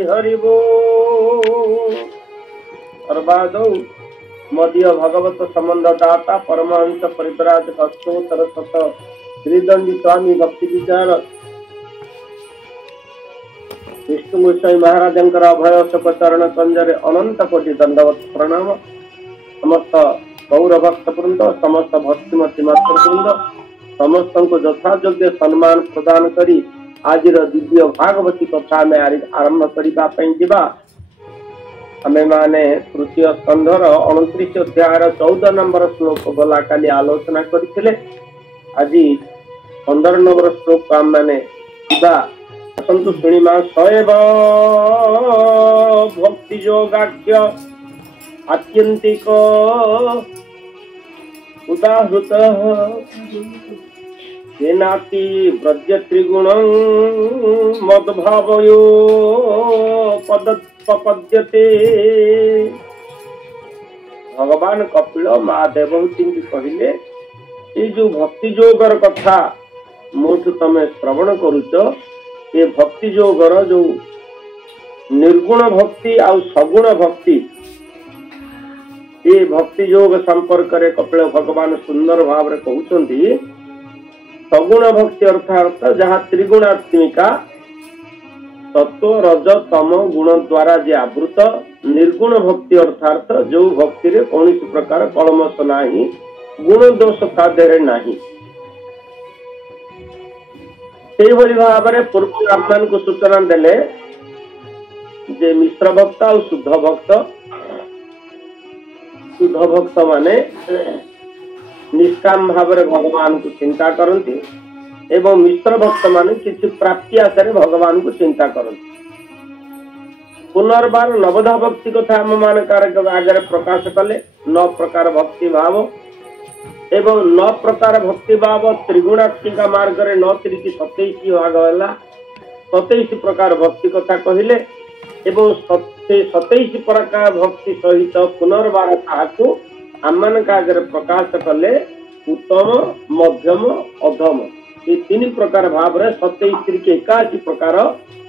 श्री हरि बोल। सर्वादौ मदीय भगवत संबंध दाता परमहंस परिव्राज अष्टोत्तर शत श्रीदंडी स्वामी भक्ति विचार विष्णु गोसाई महाराजंकर अभय शोकचरण कंजरे अनंत कोटि दंडवत प्रणाम। समस्त गौर भक्त वृंद समस्त भक्तिमती मात्र वृंद समस्त को यथायोग्य सम्मान प्रदान करी आज दिव्य भागवती कथा में आरंभ करने आमे माने तृतीय स्कंधर 29 अध्याय 14 नंबर श्लोक गला काली आलोचना करथिले। आज 15 नंबर श्लोक आम माने असंतु शुणिमा सएव भक्ति योगाख्य आत्यंतिक उदाहृत येनाति व्रज त्रिगुण मद्भावयो पद्यते। भगवान कपिल महादेव कहले ये जो भक्ति योगर कथा मोठू तमे श्रवण करुच ये भक्ति योगर जो निर्गुण भक्ति आ सगुण भक्ति ये भक्ति योग संपर्क रे कपिल भगवान सुंदर भाव रे कहउछंती सगुण भक्ति अर्थात जहाँ त्रिगुणात्मिका सत्व रज तम गुण द्वारा जे आवृत निर्गुण भक्ति अर्थात जो भक्ति रे कौन प्रकार कलमश नाही गुण दोष तादेरे नाही। सेही भली भाबरे पूर्व ब्राह्मण को सूचना देले जे मिश्र भक्त और शुद्ध भक्त माने निष्काम भाव भगवान को चिंता करती एवं मिश्र भक्त माने किसी प्राप्ति आशारे भगवान को चिंता करती। पुनर्बार नवधा भक्ति कथा आम मान आगे प्रकाश कले 9 प्रकार भक्ति भाव एवं 9 प्रकार भक्ति भाव त्रिगुणात्मिका मार्ग रे 9 3 27 भाग है 27 प्रकार भक्ति कथा कहले एवं 27 प्रकार भक्ति सहित पुनर्बार ताकू आम आगे प्रकाश कले उत्तम मध्यम अधम ये 3 प्रकार भाव 27 के 81 प्रकार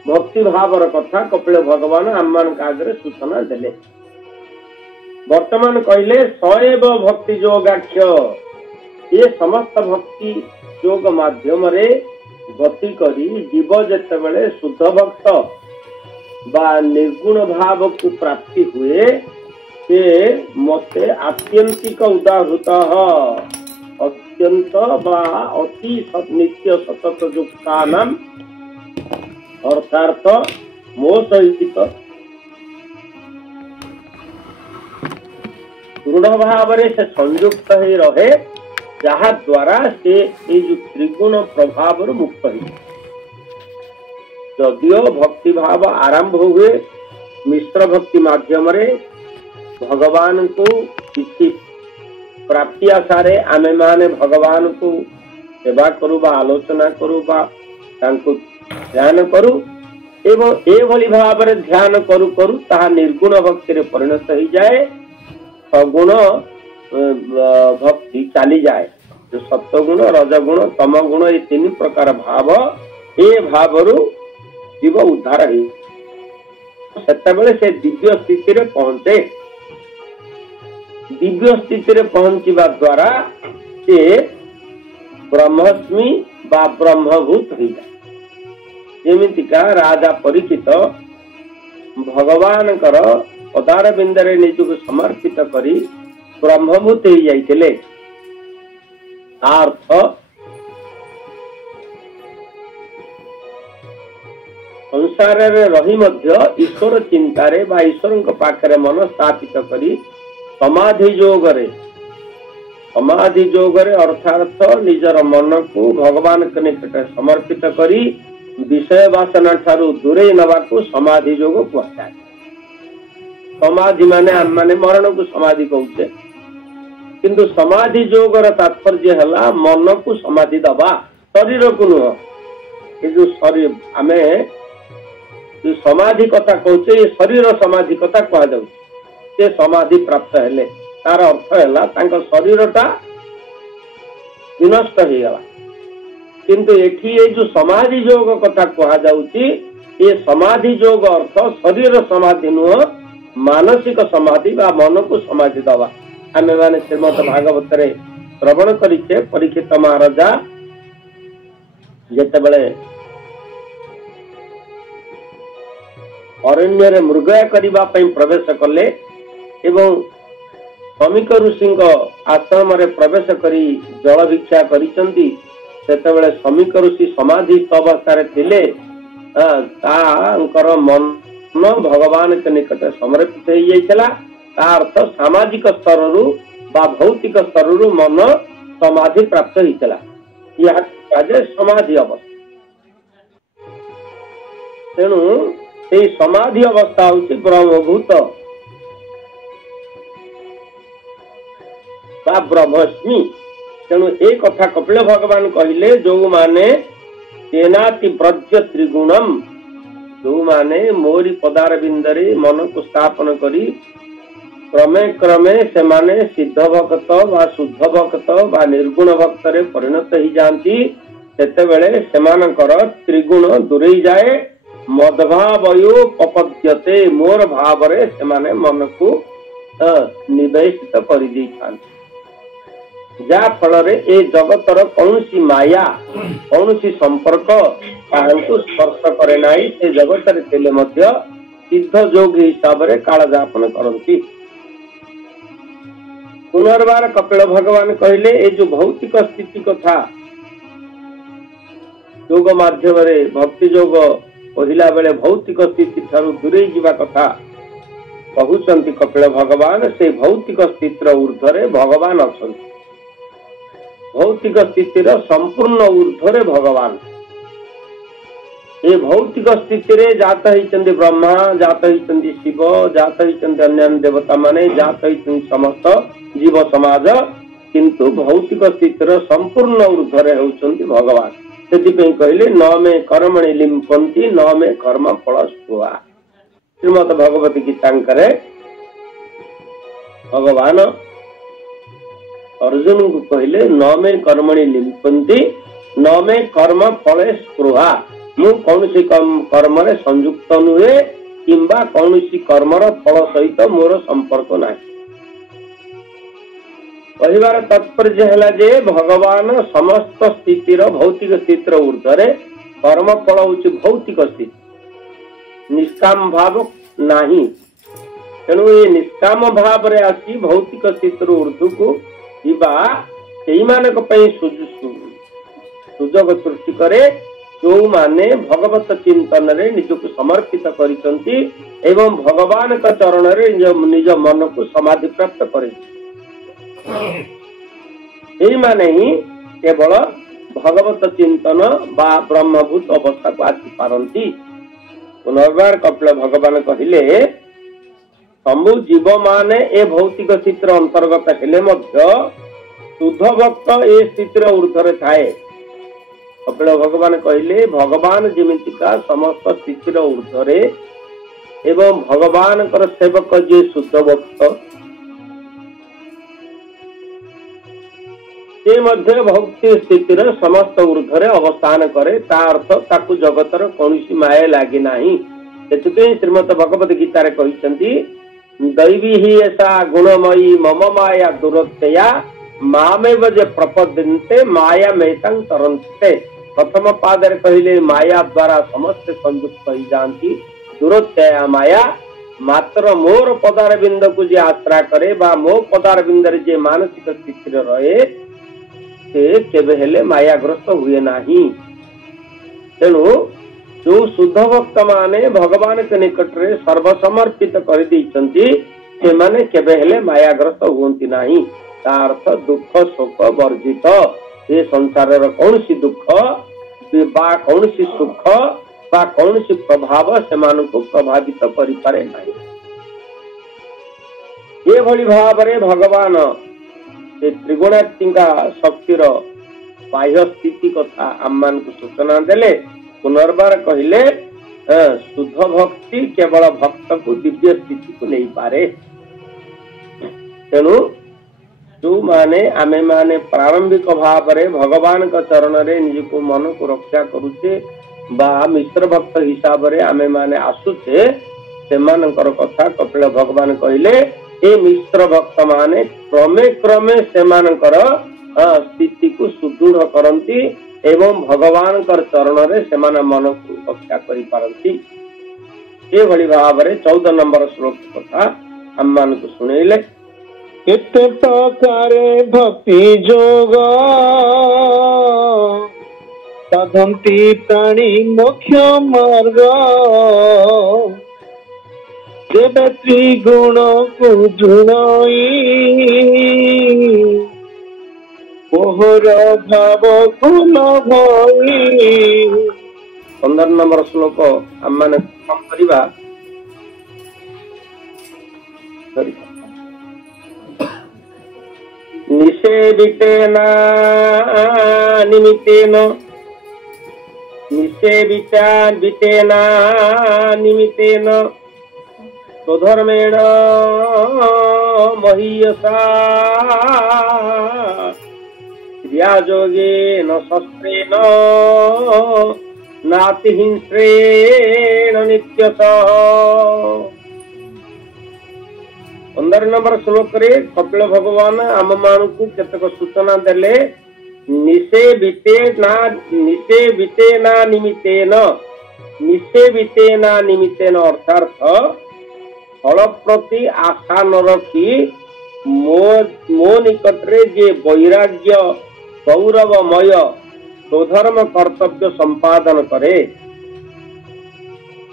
भक्ति भावर कथा कपिल भगवान आम आगे सूचना देले। वर्तमान कहले सएव भक्ति योगाख्य ये समस्त भक्ति योग माध्यम रे गति करी जीव जेतेबेले शुद्ध भक्त बा निर्गुण भाव को प्राप्ति हुए से मते आत्यंतिक उदाहृत अत्यंत बा अति नित्य सतत युक्ता नाम अर्थात मो सहित दृढ़ भाव से संयुक्त ही रहे जहा द्वारा से जो त्रिगुण प्रभाव मुक्त ही जदियो भक्ति भाव आरंभ हुए मिश्र भक्ति माध्यम रे भगवान को किसी प्राप्ति आशारे आमे माने भगवान को सेवा करू बा आलोचना करू बा तांको ध्यान करू एवं ए भली भाव रे ध्यान करू करू ताहा निर्गुण भक्ति रे परिणत हो जाए सगुण भक्ति चली जाए जो सत्वगुण रजगुण तमगुण ये 3 प्रकार भाव ए भावरु जीव उद्धार ही सेतबेले से दिव्य स्थिति रे पहुंचे। दिव्य स्थिति रे पहुंचीबा द्वारा से ब्रह्मस्मि बा ब्रह्मभूत हो जाए। जेमितिका राजा परीक्षित भगवान कर पदार बिंदरे निजको समर्पित करी ब्रह्मभूत हो जाइथिले। अर्थ संसार रे रही मध्य ईश्वर चिंतारे बा ईश्वर को पाखरे मन स्थापित करी समाधि जोगरे अर्थात निजर मन को भगवान के निकट समर्पित करी विषय वासना ठारू दूरे नवा को समाधि जोग कहते। समाधि माने आम माने मरण को समाधि कहते किंतु समाधि जोगर तात्पर्य है मन को समाधि दबा शरीर को नुह ये जो शरीर आमे जो समाधि कथा कहते ये शरीर समाधि कथा कह जाए समाधि प्राप्त हेले तार अर्थ है शरीर टा विनष्ट हो गला किंतु एठी ये जो समाधि योग कथा कहा जाउची ये समाधि योग अर्थ शरीर समाधि नुह मानसिक समाधि बा मन को समाधि दवा आमे माने श्रीमद भागवत रे श्रवण करिचे परीक्षित महाराजा जेते बेले अरण्य रे मृगया करिबा पई प्रवेश कले एवं समीक ऋषि आश्रम रे प्रवेश करी जल भिक्षा करिसंती सेतेबेले समीक ऋषि समाधि अवस्था थिले तांकर मन भगवान के निकट समर्पित हो जाइछला अर्थ सामाजिक स्तर रु बा भौतिक स्तर रु मन समाधि प्राप्त होइछला यह काजे समाधि अवस्था तेणु এই समाधि अवस्था होची ब्रह्मभूत बा ब्रह्मस्मि तेणु ए कथा कपिल भगवान कहिले जो माने तेनाति व्रज त्रिगुणम जो माने मोरी पदार बिंदरे मन को स्थापन करी क्रमे क्रमे से माने सिद्ध भक्त बा शुद्ध भक्त बा निर्गुण भक्त रे परिणत ही जानती सेते बेले सेमानकर त्रिगुण दूरेई जाए मदभावयो पपद्यते मोर भाव रे से माने मन को निवेशित कर दी जा फल रे ए जगतर कौनसी माया कौनसी संपर्क काहंतु स्पर्श करे नाही से जगत रे तेले मध्य सिद्ध जोगी हिसाब रे काल जापन करंती पुनर्बार कपिल भगवान कहले ए जो भौतिक स्थिति कथा योग माध्यम रे भक्ति योग पहिला बेले भौतिक स्थिति ठारू दूरे जीवा कथा कहउचंती कपिल भगवान से भौतिक स्थितिर ऊर्ध्वरे भगवान अछंती भौतिक स्थितिर संपूर्ण ऊर्ध्वरे भगवान ये भौतिक स्थिति रे जात हिचंदी ब्रह्मा जात हिचंदी शिव जात हिचंदी अन्य देवता माने जात हिचंदी समस्त जीव समाज किंतु भौतिक स्थितिर संपूर्ण ऊर्ध्वरे होचंदी भगवान सेतिपई कहले न मे कर्मणि लिम्पन्ति न मे कर्म फल स्पृहा श्रीमद् भगवत गीता करे भगवान अर्जुन को कहले न मे कर्मणि लिम्पन्ति न मे कर्म फल स्पृहा मु कौनसी कर्म रे संयुक्त नुहे किंबा कौनसी कर्मर फल सहित मोर संपर्क नाही कहबार तात्पर्य है जे भगवान समस्त स्थितिर भौतिक स्थितिर ऊर्ध्वरे कर्म फल होची भौतिक स्थिति निष्काम भाव नाही तेणु ये निष्काम भाव रे आसी भौतिक स्थितिर ऊर्ध्व को जीवा सेई मानक पई सुजोग सृष्टि करे जो माने भगवत चिंतन रे निजको समर्पित करिसंती एवं भगवान का चरण रे निज मन को समाधि प्राप्त करे यही माने ही केवल भगवत चिंतन बा ब्रह्मभूत अवस्था को आसी पारंती पुनर्बार कपिल भगवान कहले सबु जीव माने ए भौतिक स्थितिर अंतर्गत हेले मध्य शुद्ध भक्त ए स्थितिर ऊर्ध्वरे थाए कपिल भगवान कहले भगवान जेमितिका समस्त स्थितिर ऊर्ध्वरे एवं भगवान कर सेवक जे शुद्ध भक्त से मध्य भक्ति स्थिति समस्त ऊर्ध्वरे अवस्थान करे ता अर्थ ताकु जगतर कौनसी माया लागे नाही सेतिपई श्रीमद् भगवत गीता रे कहिसंती दैवी ही ऐसा गुणमयी मम माया दुरत्यया मामेव जे प्रपद्यन्ते माया मेतं तरन्ते प्रथम पाद रे कहले माया द्वारा समस्त संयुक्त हो जानती दुरत्यया माया मात्र मोर पदार बिंद को जे आश्रय करे बा मो पदार बिंद रे जे मानसिक स्थिति रहे से केबे हेले मायाग्रस्त हुए नाही तेणु जो शुद्ध भक्त माने भगवान के निकट रे सर्वसमर्पित कर दैछंती से माने केबे हेले मायाग्रस्त हुंती नाही ता अर्थ दुख शोक वर्जित ये संसार रे कौनसी दुख बा कौनसी सुख बा कौनसी प्रभाव से मान को प्रभावित करि पारे नाही ये भली भाव रे भगवान त्रिगुणात्मिका शक्तिर बाह्य स्थिति कथा आम्मान को सूचना देले पुनर्बार कहले शुद्ध भक्ति केवल भक्त को दिव्य स्थिति को नहीं पारे तेणु जो माने आमे माने प्रारंभिक भाव रे भगवान का चरण रे निज को मन को रक्षा करूचे बा मिश्र भक्त हिसाब रे आमे माने आसुचे सेमानकर कथा कपिल भगवान कहले ए मिश्र भक्त माने क्रमे क्रमे सेमानकर स्थिति को सुदृढ़ करंती एवं भगवान कर चरण रे सेमान मन को रक्षा करि पारंती। ए भली भाव रे 14 नंबर श्लोक कथा हम मान को सुनेले। इत प्रकारे भक्ति जोग साधन्ति प्राणी मोक्ष मार्ग जेबे त्रिगुण को जुड़ई मोहर भाव को लभई। 15 नंबर श्लोक हम माने कम करिबा निषेवितेन निमित्तेन निमित्तेन स्वधर्मेण महीयसा क्रियायोगेन शस्त्रेण नातिहिंस्रेण नित्यतः। 15 नंबर श्लोक रे कपिल भगवान आम मान को केतक सूचना देले। निषेवितेन अर्थात फल प्रति आशा न रखी मो निकट रे जे वैराग्य गौरवमय स्वधर्म कर्तव्य संपादन करे।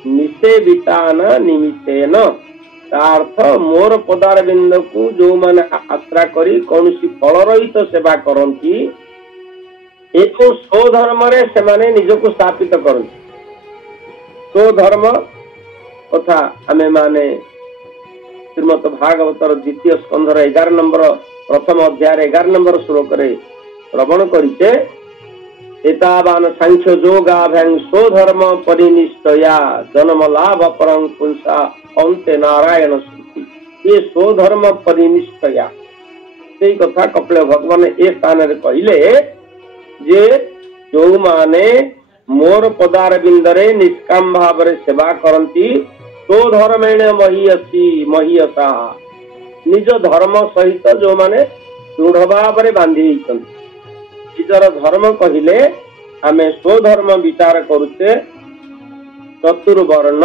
निषेवितान निमित्तेन अर्थ मोर पदार बिंद को जो माने आश्रा करी कौन सी फल रहित सेवा करती एक स्वधर्म रे से माने निज को स्थापित करती। स्वधर्म कथा आमे माने श्रीमद भागवतर द्वितीय स्कंधर 11 नंबर प्रथम अध्याय 11 नंबर श्लोक रे श्रवण करिचे। एतावान सांख्य योगाभ्यां स्वधर्म परिनिष्ठया जन्म लाभ परं पुंसा अंते नारायण स्मृति। ये स्वधर्म परिनिष्ठया से कथा कपिल भगवान ए स्थान रे कहले जे जो माने मोर पदार बिंदरे निष्काम भाव रे सेवा करंती स्वधर्मेण महीयसा निज धर्म सहित जो माने दृढ़ भाव रे बांधी हिचंती। निजर धर्म कहले आमे स्वधर्म विचार करुचे। चतुर्वर्ण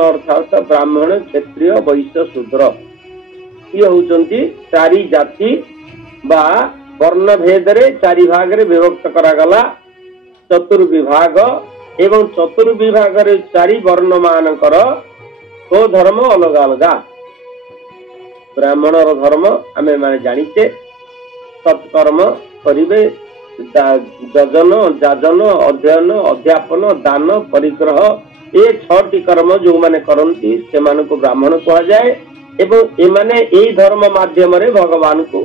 अर्थात ब्राह्मण क्षत्रिय वैश्य शूद्र ये होचंती चारि जाति बा वर्ण भेद रे चारि भाग रे विभक्त करा गला चतुर्विभाग एवं चतुर्विभाग रे चारि वर्ण मानकर स्वधर्म अलग अलग। ब्राह्मणर धर्म आमे माने जानिचे सत्कर्म करिवे जजन जाजन अध्ययन अध्यापन दान परिग्रह ये 6टी कर्म जो माने करंती से मान को ब्राह्मण कहा जाए एवं एमाने एई धर्म माध्यम रे भगवान को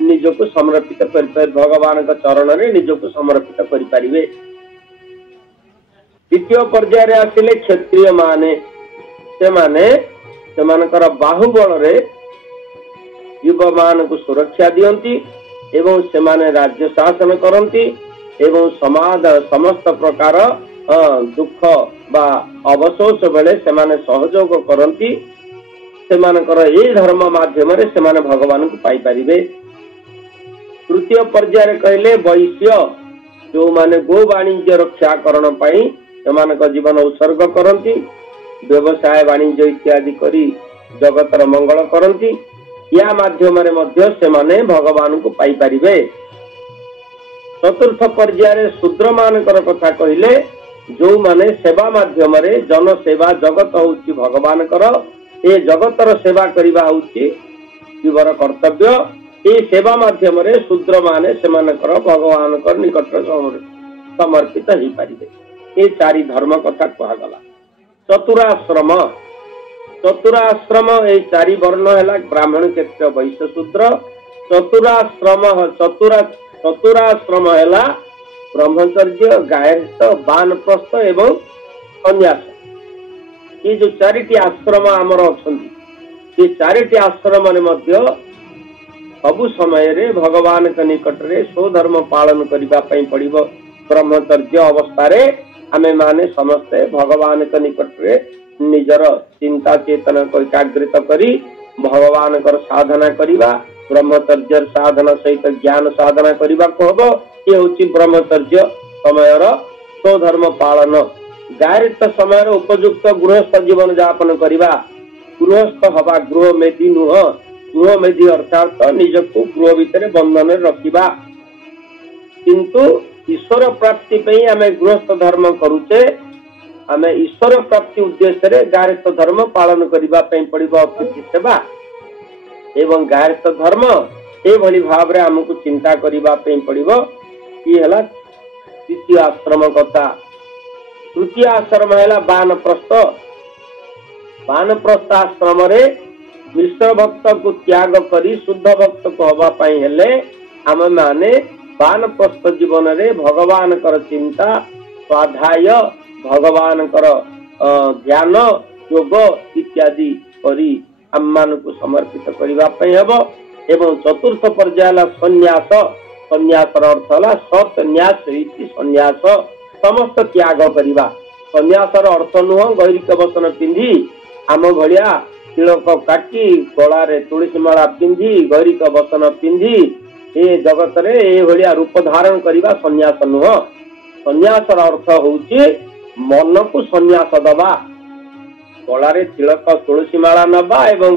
निज को समर्पित कर भगवान का चरण रे निज को समर्पित करि परिवे। द्वितीय पर्याय रे आसिले क्षत्रिय माने से माने सेमानकर बाहुबल रे युव मान को सुरक्षा दियंती एवं सेमाने राज्य शासन करती एवं समाज समस्त प्रकार दुख बा अवशोष बेले सेमाने सहयोग करती सेमानकर ए धर्म माध्यम रे सेमाने भगवान को पाई परिवे। तृतीय पर्याय कहले वैश्य जो माने गो वाणिज्य रक्षा करण पाई सेमानक जीवन उत्सर्ग करती व्यवसाय वाणिज्य इत्यादि करी जगतर मंगल करती या माध्यम रे मध्य सेमाने भगवान को पाई परिवे। चतुर्थ पर्याय रे शूद्र मानकर कथा कहले जो माने सेवा माध्यम रे जन सेवा जगत होउची भगवान कर ए जगतर सेवा करिबा होउची जीवर कर्तव्य। ए सेवा माध्यम रे शूद्र माने सेमानकर भगवान कर निकट समर्पित ही परिवे। ए चारि धर्म कथा कहा गला। चतुराश्रम ए चारि वर्ण है ब्राह्मण क्षत्रिय वैश्य शूद्र। चतुराश्रम है ब्रह्मचर्य गायस्थ बानप्रस्थ एवं संन्यास। ये जो चारिटी आश्रम आमर अच्छा ये चारिटी आश्रम मध्य सबु समय रे भगवान के निकट रे स्वधर्म पालन करिबा पई पड़िबो। ब्रह्मचर्य अवस्था रे आमे माने समस्ते भगवान के निकट रे निजर चिंता चेतना को एकाग्रित करी भगवान कर साधना करिबा। ब्रह्मचर्य साधना सहित ज्ञान साधना करिबा को हबो। ये होची ब्रह्मचर्य समय रो स्वधर्म पालन। गायरित समय रो उपयुक्त गृहस्थ जीवन यापन करिबा। गृहस्थ हवा गृह मेदी नुह। गृह मेदी अर्थात निजको गृह भितर बंधन रखिबा। किंतु ईश्वर प्राप्ति पे आमे गृहस्थ धर्म करूचे। आमे ईश्वर प्राप्ति उद्देश्य रे गायरित धर्म पालन करिबा पे पड़िबो। अतिथि सेवा एवं गायरित धर्म ए भली भाव रे हमकु चिंता करिबा पे पड़िबो। ई हला तृतीय आश्रम कथा। तृतीय आश्रम है वानप्रस्थ। वानप्रस्थ आश्रम रे मिश्र भक्त को त्याग करी शुद्ध भक्त को हवा पाई हेले आम माने वानप्रस्थ जीवन रे भगवान कर चिंता स्वाध्याय भगवान कर ध्यान योग इत्यादि करी आम मान को समर्पित करिबा पई हेबो। एवं चतुर्थ पर्याय सन्यास। सन्यासर अर्थ है सन्यास सन्यास समस्त त्याग करिबा। सन्यासर अर्थ नुह गैरिक वसन पिंधि आम भलिया तिलक काटी गलारे तुलसी माला पिंधि गैरिक वसन पिंधि ए जगत रे ए भलिया रूप धारण करिबा सन्यास नुह। सन्यासर अर्थ होउची मन को सन्यास दबा। गलारे तिलक तुलसी माला नबा एवं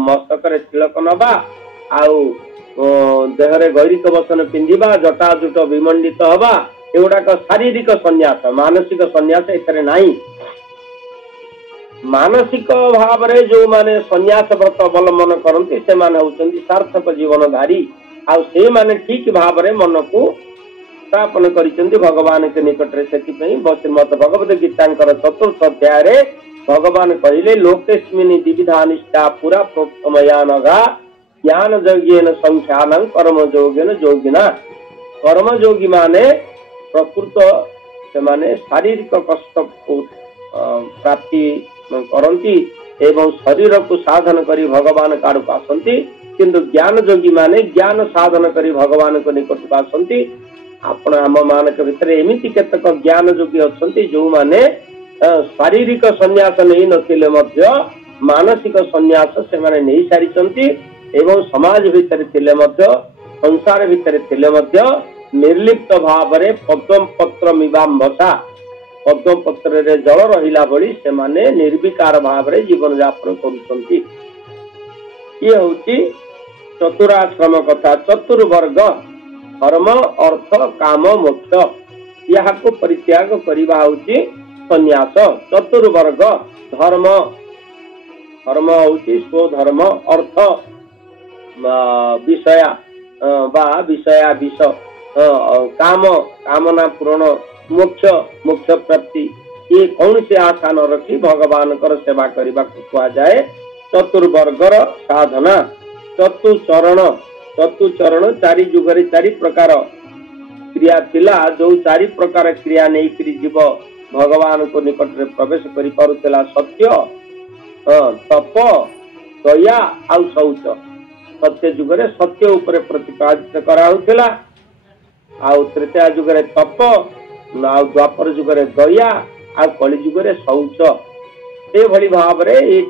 मस्तक रे तिलक नबा आउ देहरे गैरिक वसन पिंधिबा जटा जुट विमंडित हवा एगुड़ाक शारीरिक सन्यास। मानसिक सन्यास एथरे नाही। मानसिक भाव रे जो माने सन्यास व्रत अवलंबन करती से माने होचंदी सार्थक जीवनधारी। आउ से माने ठीक भाव रे मन को स्थापन करिसंदी भगवान के निकट रे। सेति पई श्रीमद् भगवद गीतांकर चतुर्थ अध्याय रे भगवान कहिले लोकेस्मिनि द्विविधा निष्ठा पुरा प्रोक्तमया नगा ज्ञान योगेन संख्यानं कर्म योगेन योगिना। कर्म योगी माने प्रकृत से माने शारीरिक कष्ट को प्राप्ति करती एवं शरीर को साधन करी भगवान काड़क आसंती। किंतु ज्ञान योगी माने ज्ञान साधन करी भगवान को निकट आसंती। आपण आम मान भितर एमिति केतक ज्ञान योगी अछंती जो माने शारीरिक संन्यास नहीं नथिले मध्य मानसिक संन्यास से माने नहीं सारिचंती एवं समाज भितर थिले मध्य संसार भितर थिले मध्य निर्लिप्त भाव रे पद्म पत्र मिबाम्भसा पद्म पत्र रे जल रहिला बळी से माने निर्विकार भाव रे जीवन यापन करूछंती। ये होची चतुराश्रम कथा। चतुर्वर्ग धर्म अर्थ काम मोक्ष यहाँ को परित्याग करिबा होची सन्यास। चतुर्वर्ग धर्म धर्म होची स्वधर्म अर्थ विषया बा विषया विष काम कामना पूर्ण मोक्ष मोक्ष प्राप्ति ये कौन से आशा न रखी भगवान कर सेवा करने को कहा जाए। चतुर्वर्गर साधना। चतुचरण चारि जुगरे चारि प्रकार क्रिया थिला जो चारि प्रकार क्रिया नहीं करी जीव भगवान को निकट रे प्रवेश करि पारुतला। सत्य तप दया आउ शौच। सत्य जुगरे सत्य उपरे प्रतिपादित कराउतला आउ तृतीय जुगरे तप आउ द्वापर जुगरे दया आउ कली जुगरे शौच। ए भली भाव रे ए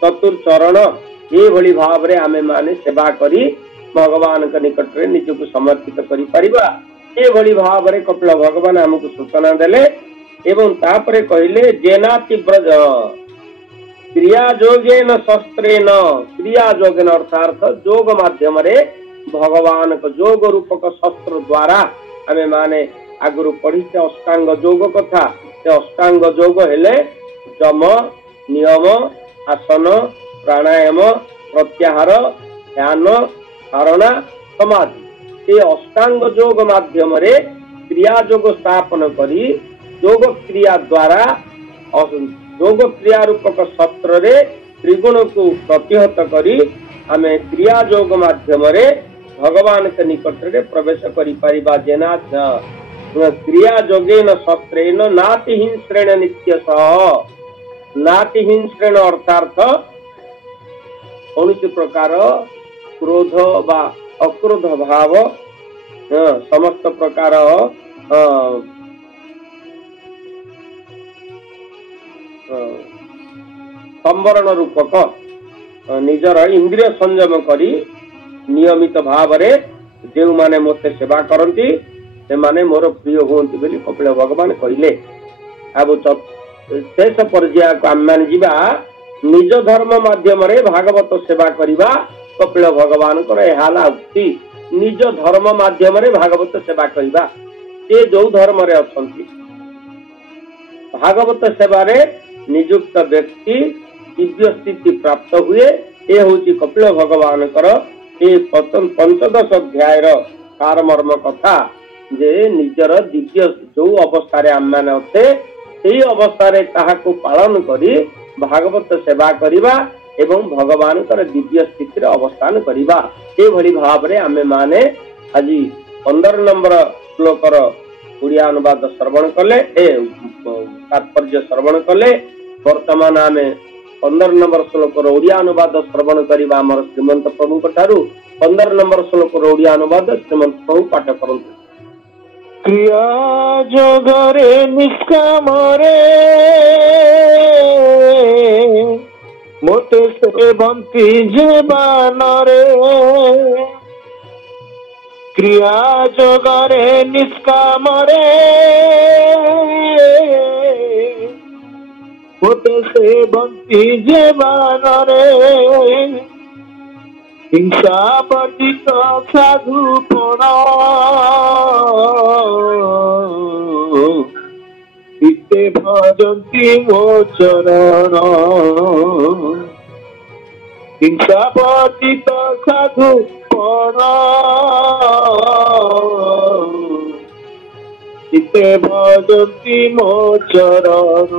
चतुर्चरण ए भली भाव रे आमे माने सेवा करी भगवान के निकट रे निज को समर्पित करि परिबा। ए भली भाव रे कपिल भगवान हमको सूचना देले एवं तापरे कहिले जेनाति ब्रज क्रिया योगेन शस्त्रेन। क्रिया योगेन अर्थात योग माध्यम रे भगवान को योग रूपक शस्त्र द्वारा आमे माने आगुरु पढ़ी अष्टांग योग कथा। अष्टांग योग हेले जम नियम आसन प्राणायाम प्रत्याहार ध्यान धारणा समाधि। ये अष्टांग योग माध्यम रे क्रिया योग स्थापन करी योग क्रिया द्वारा योग क्रिया रूपक शस्त्र रे त्रिगुण को प्रतिहत करी आमे क्रिया योग माध्यम रे भगवान के निकट रे प्रवेश करि परिबा। जेना क्रिया योगेन शस्त्रेन नाति हिंस्रेण नित्यशः। नाति हिंस्रेण अर्थात କୌଣସି ପ୍ରକାର କ୍ରୋଧ ବା ଅକ୍ରୋଧ ଭାବ ସମସ୍ତ ପ୍ରକାର ସମ୍ବରଣ ରୂପକ ନିଜର ଇନ୍ଦ୍ରିୟ ସଂଯମ କରି ନିୟମିତ ଭାବରେ ଯେଉଁମାନେ ମୋତେ ସେବା କରନ୍ତି ସେମାନେ ମୋର ପ୍ରିୟ ହୁଅନ୍ତି ବୋଲି କପିଳ ଭଗବାନ କହିଲେ। ଆଉ ଶେଷ ପର୍ଯ୍ୟାୟକୁ ଆମେମାନେ ଯିବା ନିଜ ଧର୍ମ ମାଧ୍ୟମରେ ଭାଗବତ ସେବା କରିବା। କପିଳ ଭଗବାନଙ୍କର ଏହା ହେଲା ଉକ୍ତି, ନିଜ ଧର୍ମ ମାଧ୍ୟମରେ ଭାଗବତ ସେବା କରିବା। ସେ ଯୋଉ ଧର୍ମରେ ଅଛନ୍ତି ଭାଗବତ ସେବାରେ ନିଯୁକ୍ତ ବ୍ୟକ୍ତି ଦିବ୍ୟ ସ୍ଥିତି ପ୍ରାପ୍ତ ହୁଏ। ଏ ହେଉଛି କପିଳ ଭଗବାନଙ୍କର ଏ ପଞ୍ଚଦଶ ଅଧ୍ୟାୟର ସାରମର୍ମ କଥା ଯେ ନିଜର ଦିବ୍ୟ ଯୋଉ ଅବସ୍ଥାରେ ଆମମାନେ ଅଛେ ସେଇ ଅବସ୍ଥାରେ ତାହାକୁ ପାଳନ କରି ଭାଗବତ ସେବା କରିବା ଏବଂ ଭଗବାନଙ୍କର ଦିବ୍ୟ ସ୍ଥିତିରେ ଅବସ୍ଥାନ କରିବା। ଏଭଳି ଭାବରେ ଆମେମାନେ ଆଜି 15 ନମ୍ବର ଶ୍ଲୋକର ଓଡ଼ିଆ ଅନୁବାଦ ଶ୍ରବଣ କଲେ, ତାତ୍ପର୍ଯ୍ୟ ଶ୍ରବଣ କଲେ। ବର୍ତ୍ତମାନ ଆମେ 15 ନମ୍ବର ଶ୍ଲୋକର ଓଡ଼ିଆ ଅନୁବାଦ ଶ୍ରବଣ କରିବା ଆମର ଶ୍ରୀମନ୍ତ ପ୍ରଭୁଙ୍କ ଠାରୁ। 15 ନମ୍ବର ଶ୍ଲୋକର ଓଡ଼ିଆ ଅନୁବାଦ ଶ୍ରୀମନ୍ତ ପ୍ରଭୁ ପାଠ କରନ୍ତୁ। କ୍ରିୟା ଯୋଗରେ ନିଷ୍କାମରେ ମୋଟେ ସେବନ୍ତି ଯେ ବାନରେ। କ୍ରିୟା ଯୋଗରେ ନିଷ୍କାମରେ ମୋଟେ ସେବନ୍ତି ଯେ ବାନରେ। ହିଂସା ବର୍ଜିତ ସାଧୁପଣ ଚିତ୍ତେ ଭଜନ୍ତି ମୋ ଚରଣ। ହିଂସା ବର୍ଜିତ ସାଧୁପଣ ଚିତ୍ତେ ଭଜନ୍ତି ମୋ ଚରଣ।